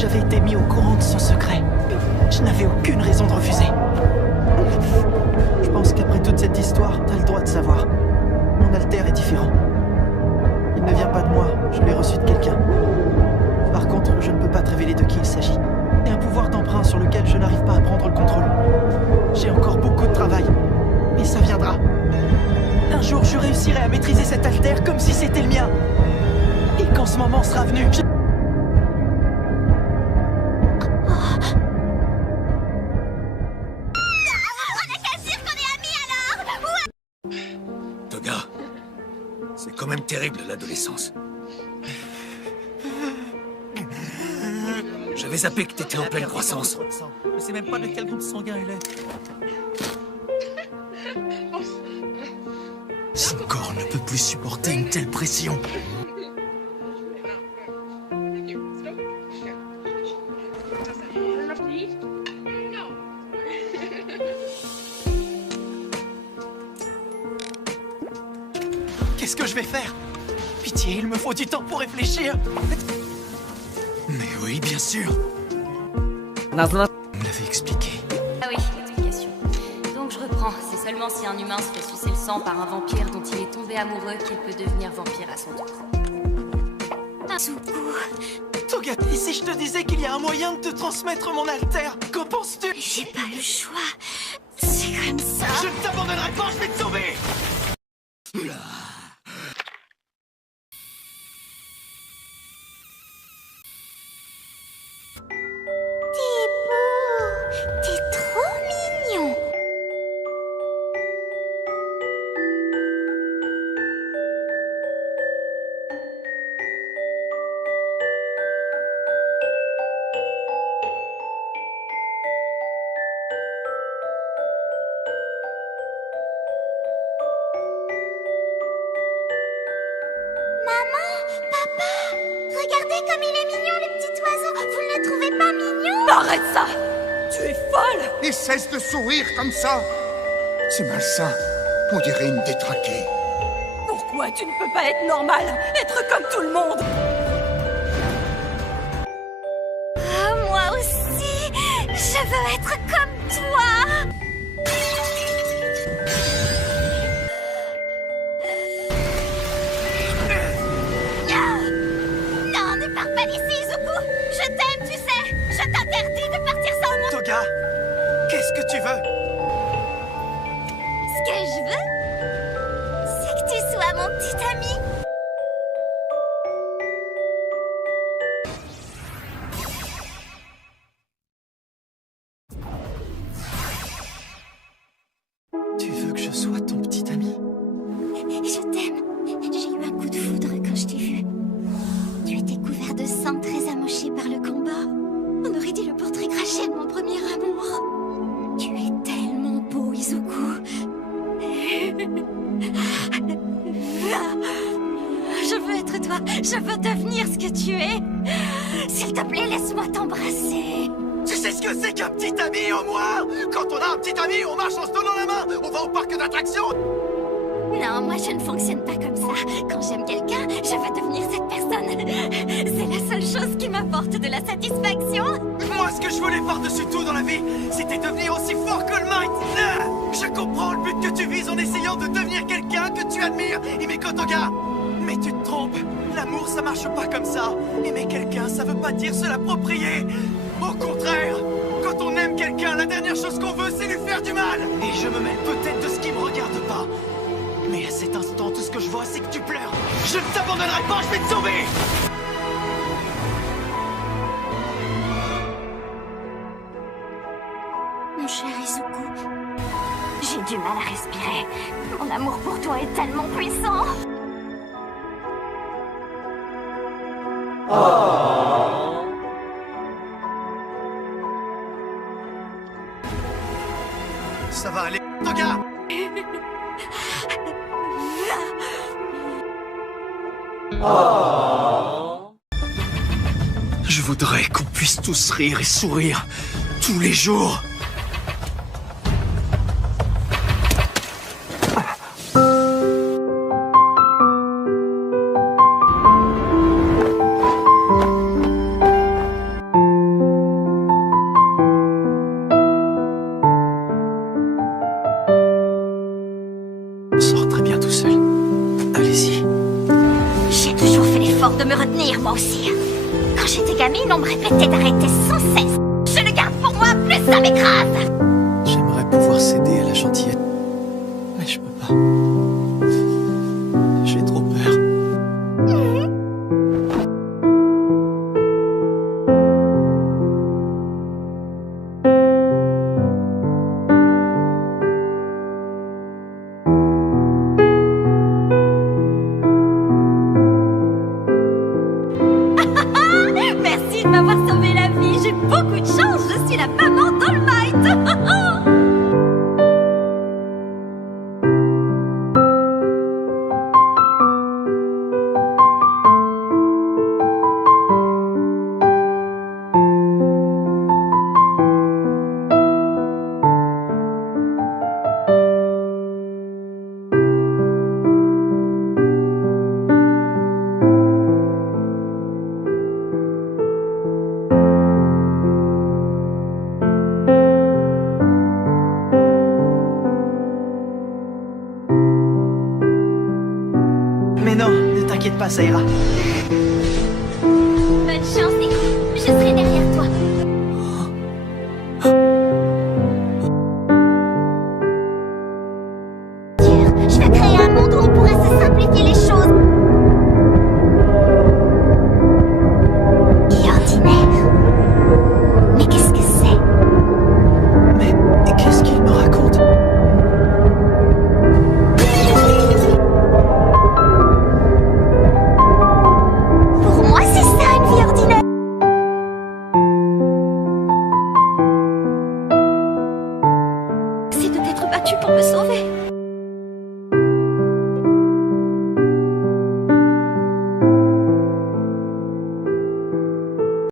J'avais été mis au courant de son secret. Je n'avais aucune raison de refuser. Je pense qu'après toute cette histoire, t'as le droit de savoir. Mon alter est différent. Il ne vient pas de moi, je l'ai reçu de quelqu'un. Par contre, je ne peux pas te révéler de qui il s'agit. C'est un pouvoir d'emprunt sur lequel je n'arrive pas à prendre le contrôle. J'ai encore beaucoup de travail, mais ça viendra. Un jour, je réussirai à maîtriser cet alter comme si c'était le mien. Et quand ce moment sera venu, Toga, c'est quand même terrible l'adolescence. J'avais zappé que t'étais en pleine croissance. Je sais même pas de quel groupe sanguin elle est. Son corps ne peut plus supporter une telle pression. Qu'est-ce que je vais faire? Pitié, il me faut du temps pour réfléchir. Mais oui, bien sûr. Vous me l'avez expliqué. Ah oui, explication. Donc je reprends. C'est seulement si un humain se fait sucer le sang par un vampire dont il est tombé amoureux qu'il peut devenir vampire à son tour. Zuko, Toga, et si je te disais qu'il y a un moyen de te transmettre mon alter? Qu'en penses-tu? j'ai pas le choix. C'est comme ça. Je ne t'abandonnerai pas, je vais te sauver! T'es beau. T'es trop mignon. Maman, papa, regardez comme il est mignon le petit oiseau. Vous ne le trouvez pas mignon? Arrête ça! Tu es folle! Et cesse de sourire comme ça. C'est malsain. On dirait une détraquée. Pourquoi tu ne peux pas être normal? Être comme tout le monde! Ah, moi aussi, je veux être comme toi. Non, ne pars pas d'ici, Zuko. Je t'aime, tu sais. Je t'interdis de partir sans moi. Toga, qu'est-ce que tu veux? Ce que je veux, c'est que tu sois mon petit ami. Tu veux que je sois ton petit ami? Je t'aime. J'ai eu un coup de foudre quand je t'ai vu. Tu étais couvert de sang, très amoché par le combat. On aurait dit le portrait craché de mon premier amour. Tu es tellement beau, Izuku. Je veux être toi. Je veux devenir ce que tu es. S'il te plaît, laisse-moi t'embrasser. Tu sais ce que c'est qu'un petit ami au moins? Quand on a un petit ami, on marche en se donnant la main, on va au parc d'attractions. Non, moi je ne fonctionne pas comme ça. Quand j'aime quelqu'un, je veux devenir cette personne. C'est la seule chose qui m'apporte de la satisfaction. Moi, ce que je voulais par-dessus tout dans la vie, c'était devenir aussi fort que le Might. Je comprends le but que tu vises en essayant de devenir quelqu'un que tu admires, Himeko Toga. Mais tu te trompes. L'amour, ça marche pas comme ça. Aimer quelqu'un, ça veut pas dire se l'approprier. Au contraire, quand on aime quelqu'un, la dernière chose qu'on veut, c'est lui faire du mal. Et je me mêle peut-être de ce qui me regarde pas. Mais à cet instant, tout ce que je vois, c'est que tu pleures. Je ne t'abandonnerai pas, je vais te sauver. Mon cher Izuku, j'ai du mal à respirer. Mon amour pour toi est tellement puissant. Ça va aller, Toga. Je voudrais qu'on puisse tous rire et sourire tous les jours. retenir, moi aussi. Quand j'étais gamine, on me répétait d'arrêter sans cesse. Je le garde pour moi, plus ça m'écrase. J'aimerais pouvoir céder à la gentillesse. Mais je peux pas. J'ai trop peur. Merci de m'avoir sauvé la vie. J'ai beaucoup de chance. Je suis la maman d'All-Might. Mais non, ne t'inquiète pas, ça ira. Bonne chance, Nico. Je serai derrière toi. Je vais créer un monde où on pourra se simplifier les choses. Et ordinaire. Mais qu'est-ce que c'est? Mais qu'est-ce qu'il me raconte? Pour moi, c'est ça, une vie ordinaire. C'est de t'être battu pour me sauver.